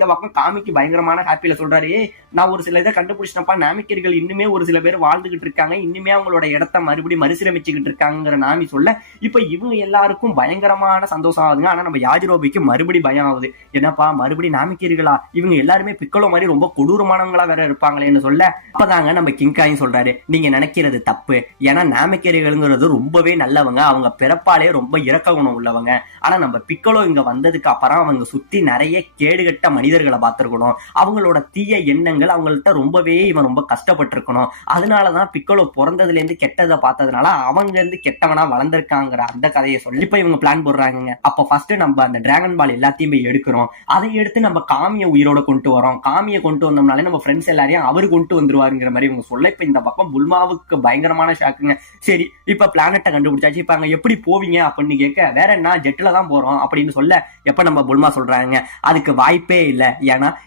இந்த பக்கம் காமிக்கு பயங்கரமான ஹாப்பியில சொல்றாரு, நான் ஒரு சில இதை கண்டுபிடிச்சப்பா, நாமிக்கர்கள் இன்னுமே ஒரு சில பேர் வாழ்ந்துகிட்டு இருக்காங்க, இன்னுமே அவங்களோட இடத்த மறுபடியும் மறுசீரமைச்சுக்கிட்டு இருக்காங்கிற நாமி சொல்ல இப்ப இவங்க எல்லாருக்கும் பயங்கரமான சந்தோஷம் ஆகுதுங்க. ஆனா நம்ம யாஜிரோபிக்கு மறுபடி பயம் ஆகுது. என்னப்பா மறுபடி நாமிக்கீர்களா, இவங்க எல்லாருமே பிக்கலோ மாதிரி ரொம்ப கொடூரமானவங்களா வேற இருப்பாங்களேன்னு சொல்ல, அப்பதாங்க நம்ம கிங்காயும் சொல்றாரு, நீங்க நினைக்கிறது தப்பு. ஏன்னா நாமிக்கீர்கள்ங்கிறது ரொம்பவே நல்லவங்க, அவங்க பிறப்பாலே ரொம்ப இரக்க குணம் உள்ளவங்க. ஆனா நம்ம பிக்கலோ இங்க வந்ததுக்கு அப்புறம் அவங்க சுத்தி நிறைய கேடுகட்ட மனிதர்களை பார்த்திருக்கணும், அவங்களோட தீய எண்ணங்கள் அவங்கள்ட்ட ரொம்பவே இவன் ரொம்ப கஷ்டப்பட்டிருக்கணும். அதனாலதான் பிக்கலோ பிறந்ததுல இருந்து கெட்டதை பார்த்ததுனால அவங்க இருந்து கெட்டவனா வளர்ந்திருக்காங்கிற அந்த கதையை சொல்லி இப்ப இவங்க பிளான் போடுறாங்க. அப்ப ஃபர்ஸ்ட் நம்ம அந்த டிராகன் பால் எல்லாத்தையுமே எடுக்கிறோம், அதை எடுத்து நம்ம காமிய உயிரோட கொண்டு வரோம், காமிய கொண்டு வந்தோம்னாலே நம்ம ஃப்ரெண்ட்ஸ் எல்லாரையும் அவரு கொண்டு வந்துருவாருங்கிற மாதிரி இவங்க சொல்ல இப்ப இந்த பக்கம் புல்மாவுக்கு பயங்கரமான ஷாக்குங்க. சரி இப்ப பிளானட்டை கண்டுபிடிச்சாச்சு, இப்ப அங்க எப்படி போவீங்க அப்படின்னு கேட்க, வேற என்ன ஜெட்ல தான் போறோம் அப்படின்னு சொல்ல, எப்ப நம்ம புல்மா சொல்றாங்க அதுக்கு வாய்ப்பே இல்லை, ஏன்னா